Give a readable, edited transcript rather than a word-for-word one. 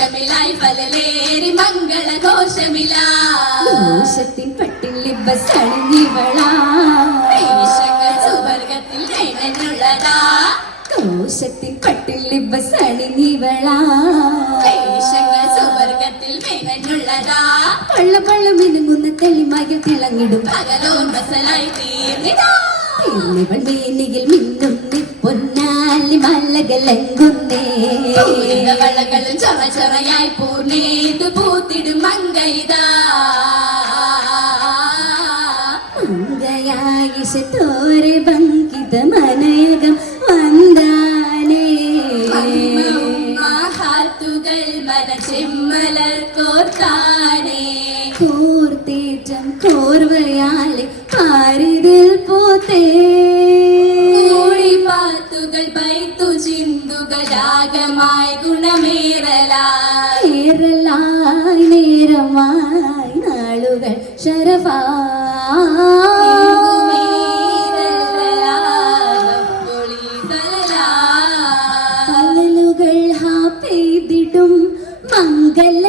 കോശമിലായി പലലേറി മംഗളഘോഷമിലാശത്തിൻ പട്ടിൽ ബസ്സണിഞ്ഞിവളാ സുവർഗത്തിൽ നൈനഞ്ഞുള്ളതാ കോശത്തിൻ പട്ടിൽ ബസ്സണിഞ്ഞിവളാ സുവർഗത്തിൽ നൈനഞ്ഞുള്ളതാ പള്ള പള്ള മിനുങ്ങുന്ന തെളിമയ തിളങ്ങിടും പകലോൻ ബസലായി തീർന്നിതാ തീർന്നിവൾ മേനിയിൽ മിന്നും പൊന്നാലി മലകളെങ്കുന്നേ വളകളും ചൊറ ചൊറയായി പൂർണ്ണേതു പൂത്തിടും മങ്കൈതാ മങ്കയായിഷ തോരെ ബങ്കിത മനയകം വന്ദാനേ ഹാത്തുകൾ മനച്ചെമ്മലർ കോർത്താനേ കോർത്തേറ്റം കോർവയാലെ പാരിതിൽ പോത്തേ പാത്തുകൾ പൈത്തു ചിന്തുകളാകമായി ഗുണമേറലായി നേരമായി നാളുകൾ ശരഫാലുകൾ ഹാ പെയ്തിടും മംഗള